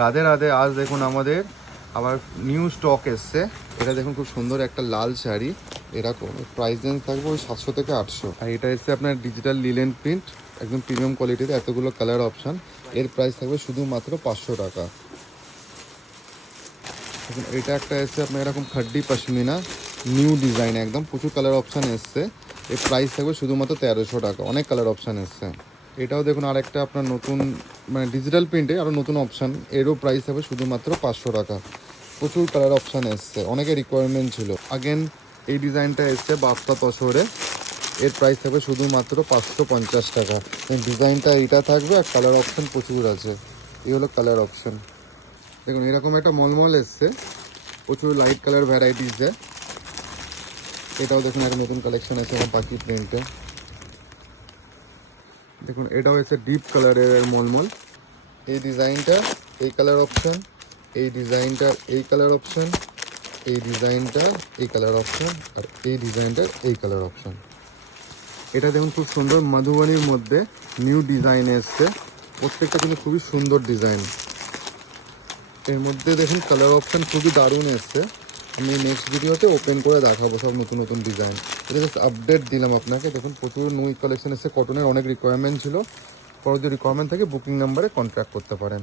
রাধে রাধে। আজ দেখুন আমাদের আবার নিউ স্টক এসছে। এটা দেখুন খুব সুন্দর একটা লাল শাড়ি, এরকম প্রাইস রেঞ্জ থাকবে ওই 700 থেকে 800। আর এটা এসছে আপনার ডিজিটাল লিলেন প্রিন্ট, একদম প্রিমিয়াম কোয়ালিটিতে, এতগুলো কালার অপশান। এর প্রাইস থাকবে শুধুমাত্র 500 টাকা। দেখুন এটা একটা এসছে আপনার এরকম খাড্ডি পশমিনা, নিউ ডিজাইন, একদম প্রচুর কালার অপশান এসছে। এর প্রাইস থাকবে শুধুমাত্র 1300 টাকা। অনেক কালার অপশান এসছে। এটাও দেখুন আরেকটা আপনার নতুন, মানে ডিজিটাল প্রিন্টে আরও নতুন অপশান, এরও প্রাইস হবে শুধুমাত্র 500 টাকা। প্রচুর কালার অপশান এসছে, অনেকের রিকোয়ারমেন্ট ছিল। আগেন এই ডিজাইনটা এসছে বাপ্তা তসরে, এর প্রাইস থাকবে শুধুমাত্র 550 টাকা। ডিজাইনটা এইটা থাকবে আর কালার অপশান প্রচুর আছে। এই হলো কালার অপশান। দেখুন এরকম একটা মলমল এসছে, প্রচুর লাইট কালার ভ্যারাইটিসে। এটাও দেখুন একটা নতুন কালেকশন আছে আমার পাখি প্রিন্টে। দেখুন এটাও এসে ডিপ কালারের মলমল। এই ডিজাইনটা এই কালার অপশান, এই ডিজাইনটা এই কালার অপশান, এই ডিজাইনটা এই কালার অপশান, আর এই ডিজাইনটার এই কালার অপশান। এটা দেখুন খুব সুন্দর মধুবনীর মধ্যে নিউ ডিজাইন এসছে। প্রত্যেকটা কিন্তু খুবই সুন্দর ডিজাইন। এর মধ্যে দেখুন কালার অপশান খুবই দারুণ এসছে। আমি নেক্সট ভিডিওতে ওপেন করে দেখাবো সব নতুন নতুন ডিজাইন। এটা জাস্ট আপডেট দিলাম আপনাকে। দেখুন প্রচুর নিউ কালেকশন এসছে, কটনের অনেক রিকোয়ারমেন্ট ছিল। পরে যদি রিকোয়ারমেন্ট থাকে বুকিং নাম্বারে কন্ট্যাক্ট করতে পারেন।